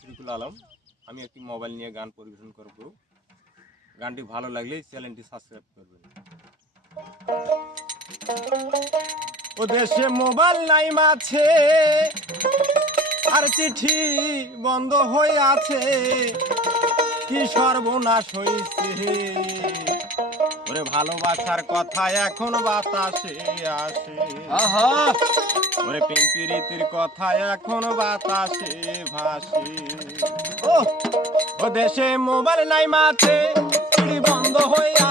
শফিকুল আলম। আমি একটি মোবাইল নিয়ে গান পরিবেশন করব। গানটি ভালো লাগলে চ্যানেলটি সাবস্ক্রাইব করবেন। ও দেশে মোবাইল নাই মাছে আর চিঠি বন্ধ হয়ে আছে। কি সর্বনাশ হয়েছে ওরে ভালোবাসার কথা এখন বাতাসে আসে। ওরে পিম্পি রীতির কথা এখন বাতাসে ভাসে। ও দেশে মোবাইল নাই মাঠে বন্ধ হইয়া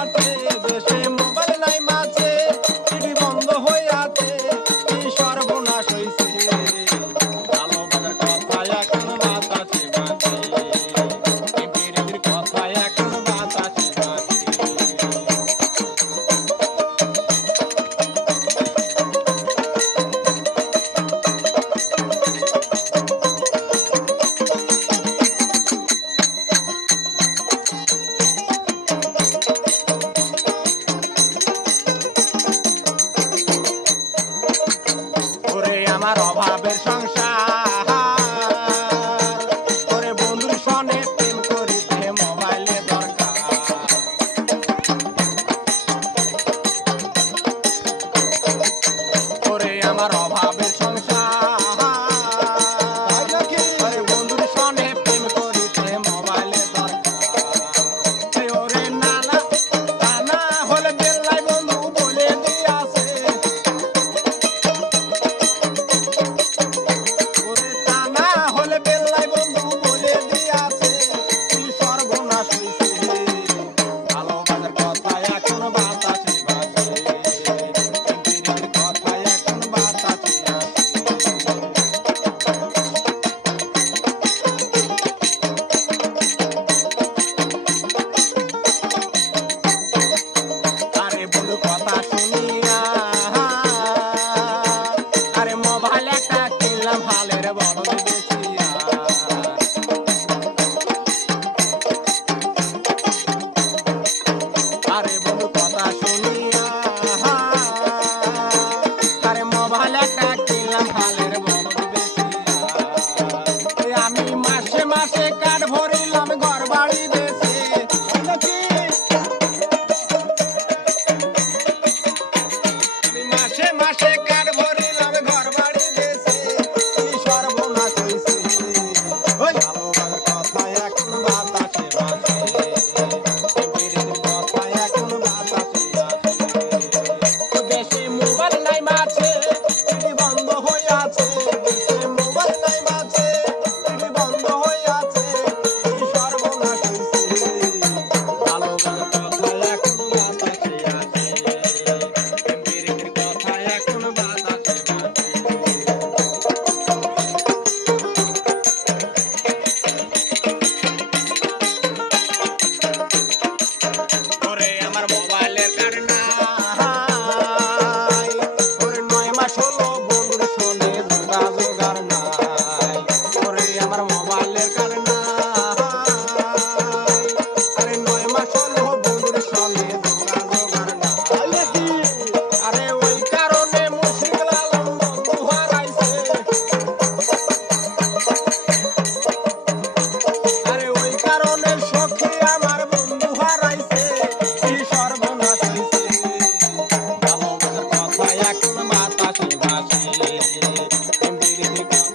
আমার অভাব। Bye.